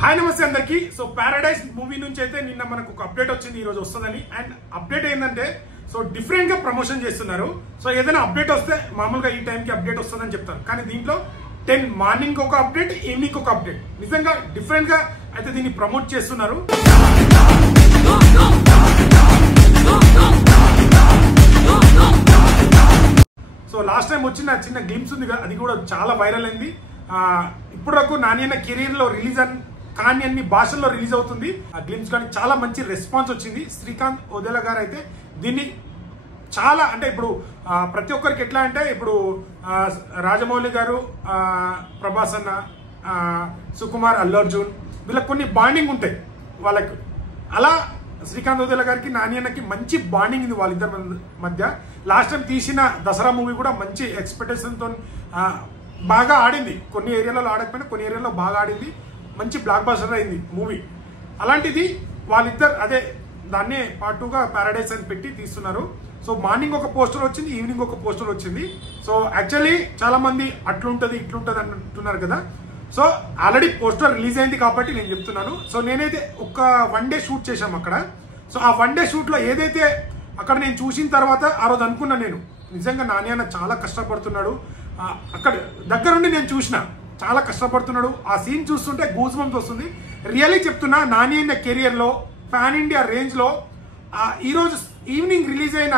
Hi నమస్తే అందరికి. So paradise movie నుంచి అయితే నిన్న మనకు ఒక అప్డేట్ వచ్చింది, ఈ రోజు వస్తుందని. అండ్ అప్డేట్ ఏంటంటే సో డిఫరెంట్ గా ప్రమోషన్ చేస్తున్నారు. సో ఏదైనా అప్డేట్ వస్తే మామూలుగా ఈ టైంకి అప్డేట్ వస్తుందని చెప్తారు, కానీ దీంట్లో 10 మార్నింగ్ ఒక అప్డేట్, ఈవినింగ్ ఒక అప్డేట్. నిజంగా డిఫరెంట్ గా అయితే దీన్ని ప్రమోట్ చేస్తున్నారు. సో లాస్ట్ టైం వచ్చిన చిన్న గ్లిమ్స్ ఉంది కదా, అది కూడా చాలా వైరల్ అయింది. ఇప్పుడు వరకు నాని అన్న కెరీర్ లో రిలీజ్ కానీ అన్ని భాషల్లో రిలీజ్ అవుతుంది. ఆ గ్లిమ్స్ కానీ చాలా మంచి రెస్పాన్స్ వచ్చింది. శ్రీకాంత్ ఓదెలా గారు అయితే దీన్ని చాలా అంటే ఇప్పుడు ప్రతి ఒక్కరికి ఎట్లా అంటే ఇప్పుడు రాజమౌళి గారు, ప్రభాస్ అన్న, సుకుమార్, అల్లు అర్జున్ వీళ్ళకి కొన్ని బాండింగ్ ఉంటాయి వాళ్ళకి. అలా శ్రీకాంత్ ఓదెలా గారికి నాని అన్నకి మంచి బాండింగ్ ఉంది వాళ్ళిద్దరి మధ్య. లాస్ట్ టైం తీసిన దసరా మూవీ కూడా మంచి ఎక్స్పెక్టేషన్తో బాగా ఆడింది. కొన్ని ఏరియాలలో ఆడకపోయినా కొన్ని ఏరియాలో బాగా ఆడింది. మంచి బ్లాక్ బస్టర్ అయింది మూవీ. అలాంటిది వాళ్ళిద్దరు అదే దాన్నే పార్ట్ 2గా పారాడైజ్ అని పెట్టి తీస్తున్నారు. సో మార్నింగ్ ఒక పోస్టర్ వచ్చింది, ఈవినింగ్ ఒక పోస్టర్ వచ్చింది. సో యాక్చువల్లీ చాలా మంది అట్లుంటది ఇట్లుంటది అంటున్నారు కదా. సో ఆల్రెడీ పోస్టర్ రిలీజ్ అయింది కాబట్టి నేను చెప్తున్నాను. సో నేనైతే ఒక 1 డే షూట్ చేశాం అక్కడ. సో ఆ 1 డే షూట్ లో ఏదైతే అక్కడ నేను చూసిన తర్వాత ఆ రోజు అనుకున్నా, నేను నిజంగా నాని అన్న చాలా కష్టపడుతున్నాడు. అక్కడ దగ్గరుండి నేను చూసిన చాలా కష్టపడుతున్నాడు. ఆ సీన్ చూస్తుంటే గూస్ బంప్స్ వస్తుంది. రియల్లీ చెప్తున్నా, నాని అన్న కెరియర్ లో పాన్ ఇండియా రేంజ్ లో ఈరోజు ఈవినింగ్ రిలీజ్ అయిన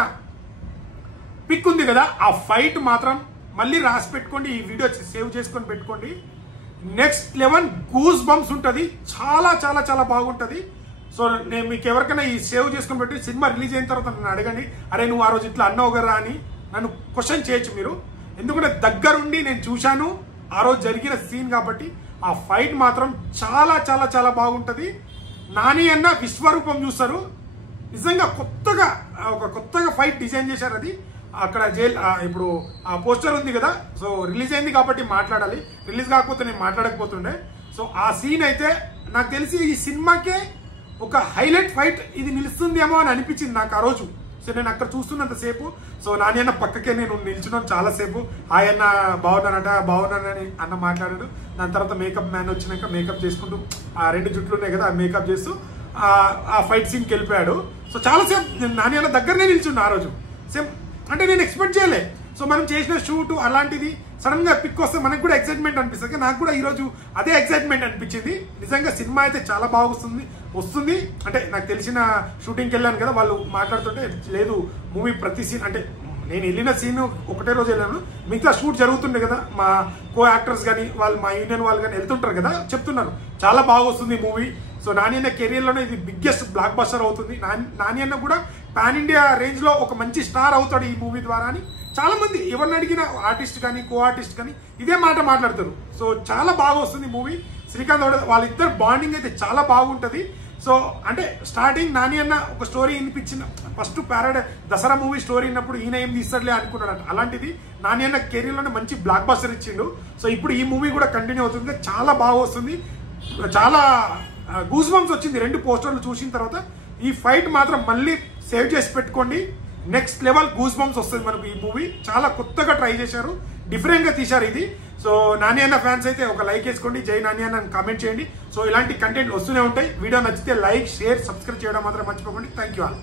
పిక్ ఉంది కదా, ఆ ఫైట్ మాత్రం మళ్ళీ రాసి పెట్టుకోండి, ఈ వీడియో సేవ్ చేసుకొని పెట్టుకోండి. నెక్స్ట్ లెవెల్ గూస్ బంప్స్ ఉంటుంది. చాలా చాలా చాలా బాగుంటుంది. సో నేను మీకు ఎవరికైనా ఈ సేవ్ చేసుకొని పెట్టి సినిమా రిలీజ్ అయిన తర్వాత నన్ను అడగండి, అరే నువ్వు ఆ రోజు ఇట్లా అన్నావు కదా అని నన్ను క్వశ్చన్ చేయొచ్చు మీరు. ఎందుకంటే దగ్గరుండి నేను చూశాను ఆ రోజు జరిగిన సీన్ కాబట్టి. ఆ ఫైట్ మాత్రం చాలా చాలా చాలా బాగుంటుంది. నాని అన్న విశ్వరూపం చూస్తారు. నిజంగా కొత్తగా ఫైట్ డిజైన్ చేశారు. అది అక్కడ ఇప్పుడు ఆ పోస్టర్ ఉంది కదా, సో రిలీజ్ అయింది కాబట్టి మాట్లాడాలి. రిలీజ్ కాకపోతే నేను మాట్లాడకపోతుండే. సో ఆ సీన్ అయితే నాకు తెలిసి ఈ సినిమాకే ఒక హైలైట్ ఫైట్ ఇది నిలుస్తుందేమో అని అనిపించింది నాకు ఆ రోజు. సో నేను అక్కడ చూస్తున్నంతసేపు సో నాని అన్న పక్కకే నేను నిల్చున్నాను చాలాసేపు. ఆయన బాగున్నానని అన్న మాట్లాడాడు. దాని తర్వాత మేకప్ మ్యాన్ వచ్చినాక మేకప్ చేసుకుంటూ ఆ 2 జుట్లు ఉన్నాయి కదా, ఆ మేకప్ చేస్తూ ఆ ఫైట్ సీన్కి వెళ్ళిపోయాడు. సో చాలాసేపు నాని అన్న దగ్గరనే నిల్చున్నా ఆ రోజు. సేమ్ అంటే నేను ఎక్స్పెక్ట్ చేయలే. సో మనం చేసిన షూట్ అలాంటిది సడన్ గా పిక్ వస్తే మనకు కూడా ఎక్సైట్మెంట్ అనిపిస్తుంది. నాకు కూడా ఈరోజు అదే ఎక్సైట్మెంట్ అనిపించింది. నిజంగా సినిమా అయితే చాలా బాగా వస్తుంది. అంటే నాకు తెలిసిన షూటింగ్కి వెళ్ళాను కదా, వాళ్ళు మాట్లాడుతుంటే లేదు మూవీ ప్రతి సీన్ అంటే నేను వెళ్ళిన సీన్ ఒకటే రోజు వెళ్ళాను, మిగతా షూట్ జరుగుతుండే కదా, మా కో యాక్టర్స్ కానీ వాళ్ళు మా యూనియన్ వాళ్ళు కానీ వెళ్తుంటారు కదా, చెప్తున్నారు చాలా బాగా వస్తుంది మూవీ. సో నాని అన్న కెరియర్లోనే ఇది బిగ్గెస్ట్ బ్లాక్ బస్టర్ అవుతుంది. నాని అన్న కూడా పాన్ ఇండియా రేంజ్ లో ఒక మంచి స్టార్ అవుతాడు ఈ మూవీ ద్వారా అని చాలా మంది ఎవరిని అడిగిన ఆర్టిస్ట్ కానీ కో ఆర్టిస్ట్ కానీ ఇదే మాట మాట్లాడతారు. సో చాలా బాగా వస్తుంది మూవీ. శ్రీకాంత్ వాళ్ళిద్దరు బాండింగ్ అయితే చాలా బాగుంటుంది. సో అంటే స్టార్టింగ్ నాని అన్న ఒక స్టోరీ వినిపించిన first paradise Dasara movie story విన్నప్పుడు ఈయన ఏం తీస్తాడులే అనుకున్నాడు. అలాంటిది నాని అన్న కెరీర్లోనే మంచి బ్లాక్ బస్టర్ ఇచ్చిండు. సో ఇప్పుడు ఈ మూవీ కూడా కంటిన్యూ అవుతుంది, చాలా బాగా వస్తుంది. చాలా గూస్ బంప్స్ వచ్చింది 2 పోస్టర్లు చూసిన తర్వాత. ఈ ఫైట్ మాత్రం మళ్ళీ సేవ్ చేసి పెట్టుకోండి. నెక్స్ట్ లెవెల్ గూస్ బంప్స్ వస్తుంది మనకు. ఈ మూవీ చాలా కొత్తగా ట్రై చేశారు, డిఫరెంట్ గా తీశారు ఇది. సో నాని అన్న ఫ్యాన్స్ అయితే ఒక లైక్ వేసుకోండి, జై నాని అన్న కామెంట్ చేయండి. సో ఇలాంటి కంటెంట్ వస్తూనే ఉంటాయి. వీడియో నచ్చితే లైక్, షేర్, సబ్స్క్రైబ్ చేయడం మాత్రం మర్చిపోకండి. Thank you all.